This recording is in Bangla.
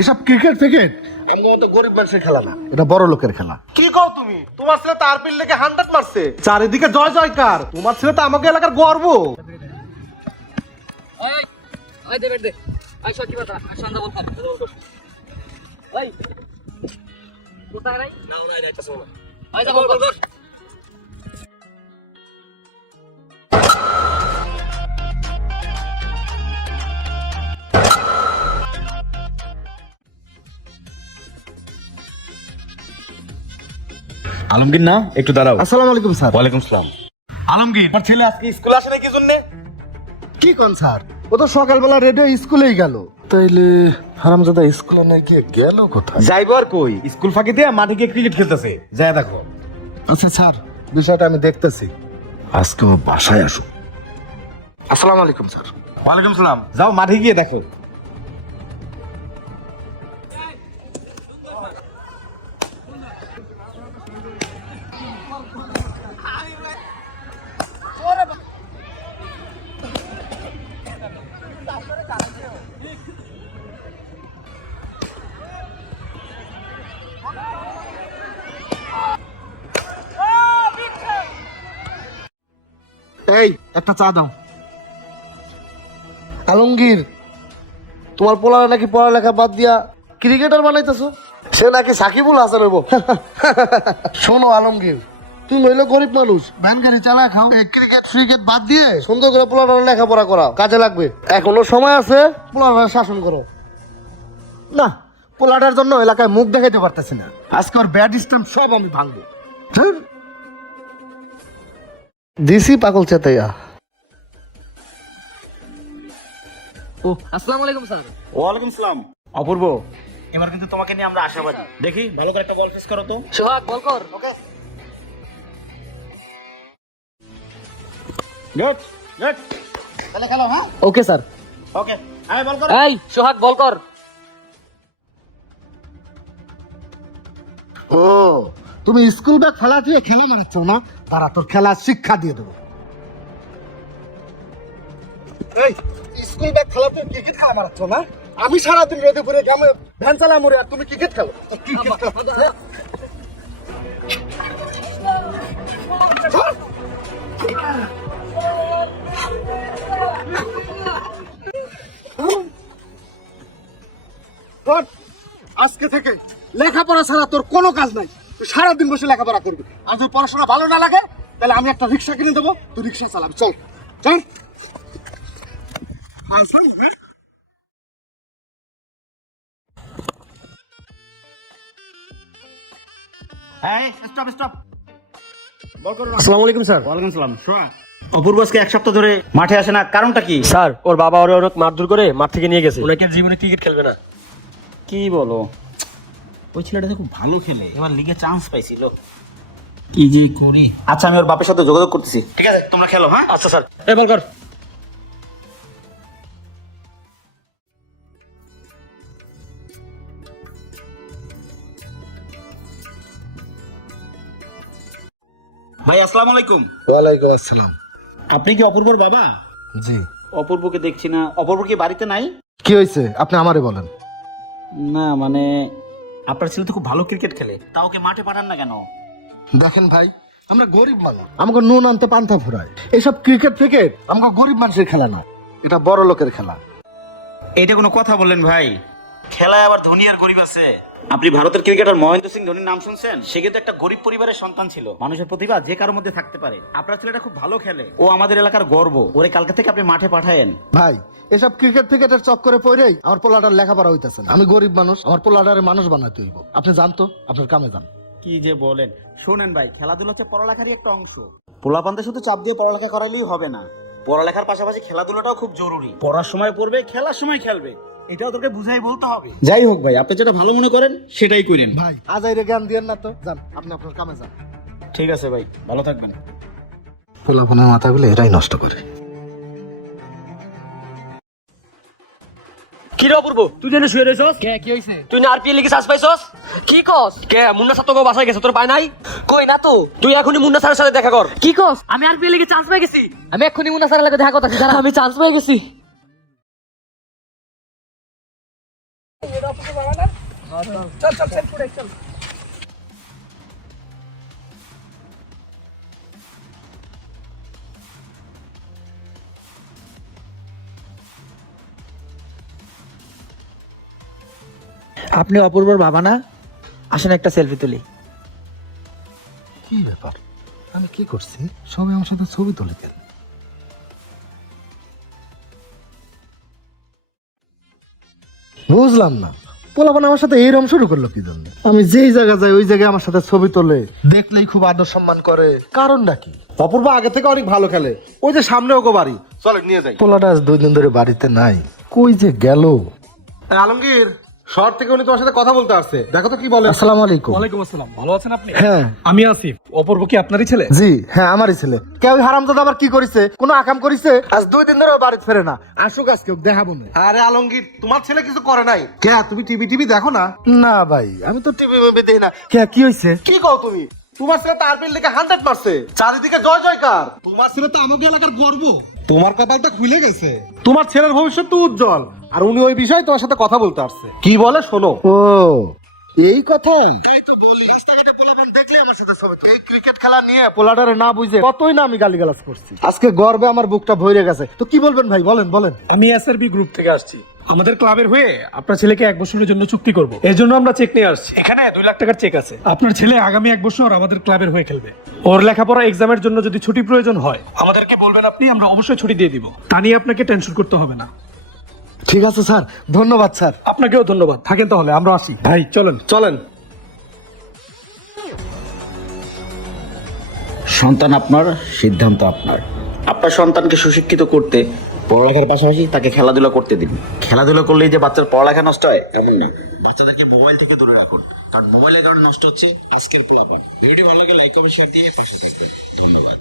এসব ক্রিকেট ফিকেট আমার তো গরিব মানুষের খেলা না। এটা বড় লোকের খেলা। কি কও তুমি? তোমার ছেলে তার পিল লেগে হান্ড্রেড মারছে। চারিদিকে জয় জয়কার। তোমার ছেলে তো আমাকে এলাকার গর্ব। ভাই কোথায় রাই না না এটা শোনা আয় যা বল কর আলমগীর না? একটু দাঁড়াও। আসসালামু আলাইকুম স্যার। ওয়ালাইকুম সালাম। আলমগীর আমার ছেলে আজকে স্কুল আসে না কি জন্য? কি কোন স্যার? ও তো সকালবেলা রেডিও স্কুলেই গেল। তাইলে হারামজাদা স্কুলে না গিয়ে গেল কোথায়? যাইবো আর কই? স্কুল ফাঁকি দিয়ে মাঠে গিয়ে ক্রিকেট খেলতেছে। যাই দেখো। আচ্ছা স্যার বিষয়টা আমি দেখতেছি। আজকে ও বাসায় আসো আসসালামু আলাইকুম স্যার। ওয়ালাইকুম সালাম। যাও মাঠে গিয়ে দেখো। একটা চা দাও। আলমগীর তোমার পোলা নাকি পড়ালেখা বাদ দিয়া ক্রিকেটার বানাইতেছো? সে নাকি সাকিবুল হাসান হইব। শোনো আলমগীর তুমি হইল গরিব মানুষ ভ্যান গাড়ি চালা খাও ক্রিকেট ফ্রিকেট বাদ দিয়ে সুন্দর করে পোলাটার লেখাপড়া করাও কাজে লাগবে। এখনও সময় আছে? পোলাটার শাসন করো। না পোলাটার জন্য এলাকায় মুখ দেখাইতে পারতেছি না। আজকে ওর ব্যাড স্ট্যাম্প সব আমি ভাঙবো। দিছি পাগল চেতাইয়া। ও আসসালামু আলাইকুম স্যার। ওয়ালাইকুম সালাম। অপূর্ব। এবার কিন্তু তোমাকে নিয়ে আমরা আশাবাদী। দেখি ভালো করে একটা বল ফেস করো তো। সোহাগ বল কর। ওকে। গুড গুড তাহলে খেলো হ্যাঁ? Okay sir. ওকে। আমি বল করো। এই সোহাগ বল কর। ও তুমি স্কুল ব্যাগ ফেলা দিয়ে খেলা মারাচ্ছ না? তারা তোর খেলা শিক্ষা দিয়ে দেবো। এই খেলা দিয়ে ক্রিকেট খেলা মারাচ্ছ না? আমি সারাদিন রোদে পরে গ্রামে ভ্যান চালা মরে, আর তুমি ক্রিকেট খেলো? ক্রিকেট খেলো আজকে থেকে লেখাপড়া ছাড়া তোর কোনো কাজ নাই। তুই সারাদিন বসে লেখাপড়া করবি। আর যদি পড়াশোনা ভালো না লাগে, তাহলে আমি একটা রিক্সা কিনে দেবো, তুই রিক্সা চালাবি। চল চল। আসসালামু আলাইকুম স্যার। ওয়ালাইকুম সালাম। অপূর্ব আজকে এক সপ্তাহ ধরে মাঠে আসে না কারণটা কি? স্যার ওর বাবা ওরে অনেক মারধর করে মাঠ থেকে নিয়ে গেছে। ওনাকে জীবনে ক্রিকেট খেলবে না। কি বলো? ওই ছেলেটা তো খুব ভালো খেলে। এবার লিগে চান্স পাইছিল। কি যে করি। আচ্ছা আমি ওর বাপের সাথে যোগাযোগ করতেছি। ঠিক আছে তোমরা খেলো হ্যাঁ? আচ্ছা স্যার। কর। ভাই আসসালামু আলাইকুম। ওয়ালাইকুম আসসালাম। আপনি কি অপূর্বর বাবা? জি। অপূর্বকে দেখছি না। অপূর্ব কি বাড়িতে নাই? কি হয়েছে? আপনি আমারে বলেন। না মানে আপনার ছেলে তো খুব ভালো ক্রিকেট খেলে। তা ওকে মাঠে পাঠান না কেন? দেখেন ভাই আমরা গরিব মানুষ। আমাকে নুন আনতে পান্তা ফুরায়। এসব ক্রিকেট ফ্রিকেট আমাকে গরিব মানুষের খেলা না। এটা বড় লোকের খেলা। এটা কোনো কথা বললেন ভাই? খেলায় আবার ধনী আর গরিব আছে। আপনি ভারতের ক্রিকেটার মহেন্দ্র সিং ধোনির নাম শুনছেন? সে কিন্তু একটা গরিব পরিবারের সন্তান ছিল। মানুষের প্রতিভা যে কারোর মধ্যে থাকতে পারে। আপনার ছেলেটা খুব ভালো খেলে। ও আমাদের এলাকার গর্ব। ওরে কালকে থেকে আপনি মাঠে পাঠায়েন। ভাই এসব ক্রিকেট ফ্রিকেটের চক্করে পড়েই আমার পোলাটার লেখাপড়া হইতেছে না। আমি গরিব মানুষ আমার পোলাটারে মানুষ বানাতে হইব। আপনি জানতো আপনার কামে যান। কি যে বলেন। শোনেন ভাই খেলাধুলা হচ্ছে পড়ালেখারই একটা অংশ। পোলাপান্তে শুধু চাপ দিয়ে পড়ালেখা করাইলেই হবে না। পড়ালেখার পাশাপাশি খেলাধুলাটাও খুব জরুরি। পড়ার সময় পড়বে খেলার সময় খেলবে। এটাও তোকে বুঝাই বলতে হবে। যাই হোক ভাই আপনি যেটা ভালো মনে করেন সেটাই করেন। ভাই। আজ আইরে জ্ঞান দিয়েন না তো। যান আপনি আপনার কামে যান। ঠিক আছে ভাই ভালো থাকবেন। পোলাপনের মাথাগুলো এরাই নষ্ট করে। কি রে অপূর্ব? তুই জানিস শুয়ে রয়েছস কে কি হইছে? তুই না আরপিএল লিগে পাইছস? কি কস? কে মুন্না সাতক বাসায় গেছে তোর পায় নাই? কই না তো? তুই এখনই মুন্না স্যারের সাথে দেখা কর। কি কস? আমি আর পেয়ে চান্স পেয়ে গেছি। আমি এখনই মুন্না স্যারের লাগে দেখা করতেছি দাঁড়া আমি চান্স পেয়ে গেছি। আপনি অপূর্বর বাবা না? আসেন একটা সেলফি তুলি। কি ব্যাপার? আমি কি করছি? সবাই আমার সাথে ছবি তুলে কেন? বুঝলাম না। পোলাপান আমার সাথে এইরকম শুরু করল কি জন্য? আমি যেই জায়গা যাই ওই জায়গায় আমার সাথে ছবি তোলে। দেখলেই খুব আদর সম্মান করে। কারণটা কি? অপূর্ব আগে থেকে অনেক ভালো খেলে। ওই যে সামনে ওকে বাড়ি। চলে নিয়ে যাই। পোলাটা আজ দুই দিন ধরে বাড়িতে নাই। কই যে গেল? আলমগীর শহর থেকে উনি তোমার সাথে কথা বলতে আসছে। দেখো তো কি বলে। আসসালামু আলাইকুম। ওয়ালাইকুম আসসালাম। ভালো আছেন আপনি? হ্যাঁ। আমি আসিফ অপূর্ব কি আপনারই ছেলে? জি হ্যাঁ আমারই ছেলে। কেউ হারামজাদা আবার কি করেছে? কোনো আকাম করেছে? আজ দুই দিন ধরে ও বাড়িতে ফেরে না। আসুক আজকে ওকে দেখাবো না আরে আলমগীর তোমার ছেলে কিছু করে নাই? কে তুমি টিভি টিভি দেখো না? না ভাই আমি তো টিভি মুভি দেখি না। কে কি হয়েছে কি কও তুমি? তোমার ছেলে তার বিল লেগে হান্ড্রেড মারছে। চারিদিকে জয় জয়কার। তোমার ছেলে তো আমাকে এলাকার গর্ব। তোমার কপালটা খুলে গেছে। তোমার ছেলের ভবিষ্যৎ তো উজ্জ্বল আর উনি ওই বিষয়ে তোমার সাথে কথা বলতে আসছে। কি বলে শোনো। ও এই কথা এই তো বলি রাস্তাঘাটে আমার সাথে ছবি তোলে। এই ক্রিকেট খেলা নিয়ে পোলাডারে না বুঝে কতই না আমি গালিগালাজ করছি। আজকে গর্বে আমার বুকটা ভরে গেছে। তো কি বলবেন ভাই? বলেন বলেন। আমি এসআরবি গ্রুপ থেকে আসছি। আমাদের ক্লাবের হয়ে আপনার ছেলেকে এক বছরের জন্য চুক্তি করব। এর জন্য আমরা চেক নিয়ে আসছি। এখানে দুই লাখ টাকার চেক আছে। আপনার ছেলে আগামী এক বছর আমাদের ক্লাবের হয়ে খেলবে। ওর লেখাপড়া এক্সামের জন্য যদি ছুটি প্রয়োজন হয় আমাদেরকে বলবেন আপনি আমরা অবশ্যই ছুটি দিয়ে দিব। তা নিয়ে আপনাকে টেনশন করতে হবে না। ঠিক আছে স্যার। ধন্যবাদ স্যার। আপনাকেও ধন্যবাদ। থাকেন তাহলে আমরা আসি। ভাই চলেন। চলেন। সন্তান আপনার সিদ্ধান্ত আপনার। আপনার সন্তানকে সুশিক্ষিত করতে পড়ালেখার পাশাপাশি তাকে খেলাধুলা করতে দিন খেলাধুলা করলেই যে বাচ্চার পড়ালেখা নষ্ট হয়, এমন না। বাচ্চাদেরকে মোবাইল থেকে দূরে রাখুন। কারণ মোবাইলের কারণে নষ্ট হচ্ছে আজকের পোলাপান। ভিডিও ভালো লাগে লাইক কমেন্ট শেয়ার দিয়ে পাশে থাকবেন। ধন্যবাদ।